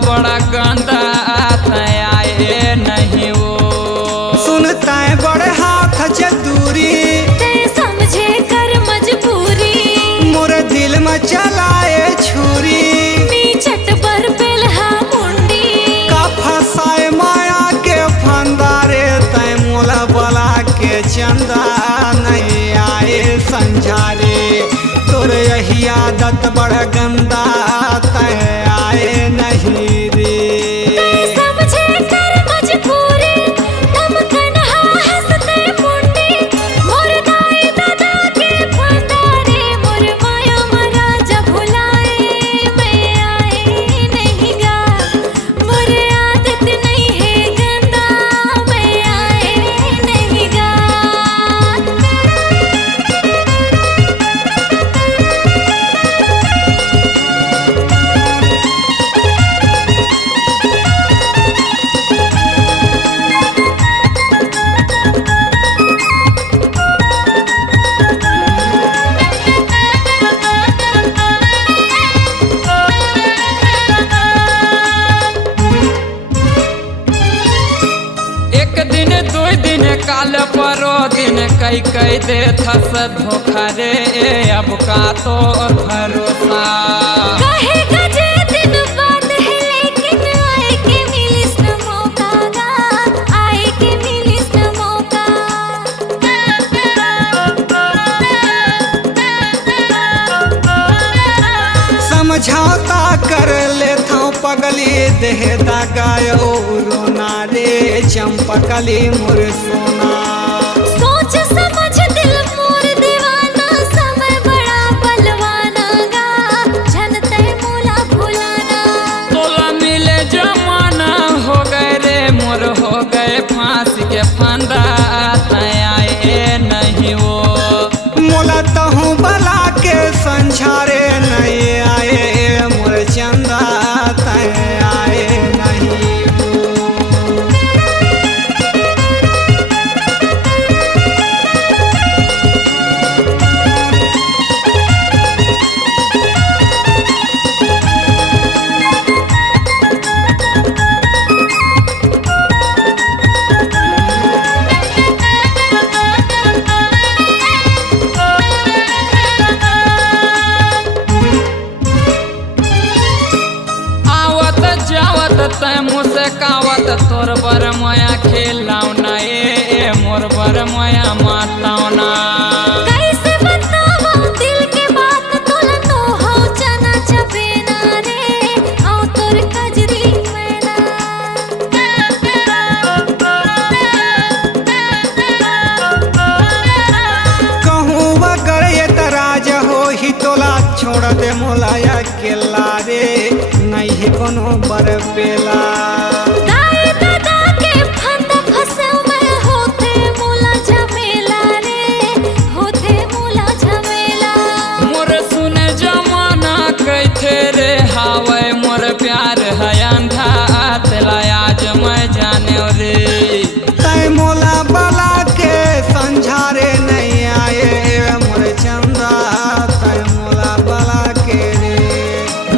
बड़ा गंदा आए नहीं वो। सुनता है बड़े हाथ जदूरी ते समझे कर मजबूरी, मोरे दिल में चलाए छुरी। नीचट पर पेलहा मुंडी का फसाए माया के फंदारे तय मोला बला के चंदा नहीं आए संझारे। तोर यही आदत बड़ गंदा तय आए नहीं रे। समझे कर मजबूरी, तम कन्हा हंसते मुंडी, मोर दाई दादा के फंदारे, मोर माया मरा जब भुलाए मैं आए नहीं गा। मोर आदत नहीं है गंदा, मैं आए नहीं गा। एक दिन दो दिन काल परो दिन कई कई दे थस धोखा रे। अब का तो भरोसा कहे गजे दिन बाद है, लेकिन आए के मिलिस न मौका गा, आए के मिलिस न मौका। समझौता कर लेता पगली देह दागायो रोना रे चंपकली मोर सोना। सोच समझ दिल मोर दीवाना, समय बड़ा बलवाना गा, जनते मोला भुलाना। तोला मिले जमाना हो गए रे मोर हो गए फांसी के फंदा आए नहीं वो। मोला तहूँ बला के संझारे नहीं आए मोर चंदा तय आए नहीं वो। आवत जावत तय मुझसे कावत तोर बर माया खेलावना ए मोर बर माया मातावना। कैसे बतावा दिल के बात, तोला तो हो जाना चबेना रे, औ तोर कजरी मैना। कहूँ अगर ये तराज हो ही तोला छोड़ दे मोलाया केला रे नहीं कोनो बर पेला। दाई दादा के फंद फंसे मैं, होते मोला झमेला रे, होते मोला झमेला। मोर सुने जमाना कैथे रे हावे मोर प्यार है अंधा तेला आज मैं जाने रे। तय मोला बला के संझारे नहीं आए मोर चंदा तय मोला बला के रे।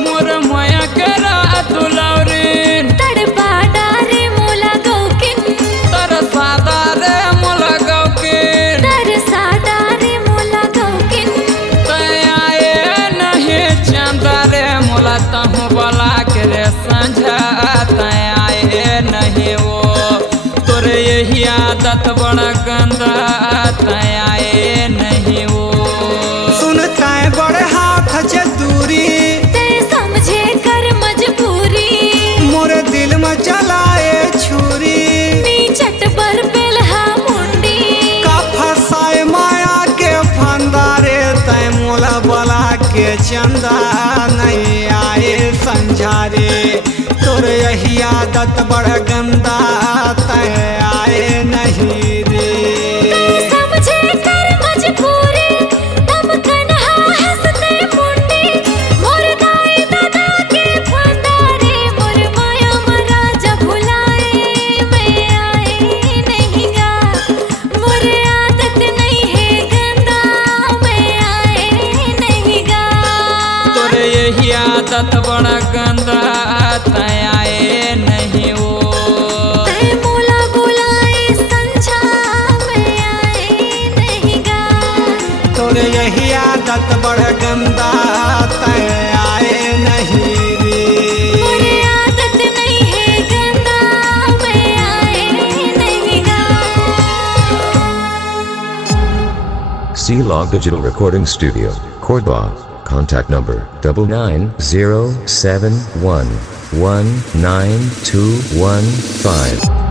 मोर माया करा दुलावरीन तड़पा डारे मोला गौकिन, तरसा रे मोला गौकिन। तरसा डारे मोला गौकिन। तय आए नहीं चंदा रे मोला तहूँ बला के रे संझा तय आए नहीं वो। तोरे यही आदत बड़ा गंदा तय आए नहीं वो। सुनता है बड़े हाथ जदूरी ते समझे कर मजबूरी, मोरे दिल में चलाए छुरी। नीचट पर पेलहा मुंडी का फसाए माया के फंदारे तय मोला बला के चंदा नहीं आए संझारे। तोर यही आदत बड़ गंदा तय आए नहीं रे। समझे कर मजबूरी, तम कन्हा हंसते मुंडी, मोर दाई दादा के फंदारे, मोर माया मरा जब भुलाए मैं आए नहीं गा। मोर आदत नहीं है गंदा, मैं आए नहीं गा। तोरे यही आदत बड़ा गंदा तय बड़ गंदा तय आए नहीं रे। मुझे आदत नहीं है गंदा, मैं आए नहीं गा। C-Log Digital Recording Studio, Cordoba. Contact number 99071192115.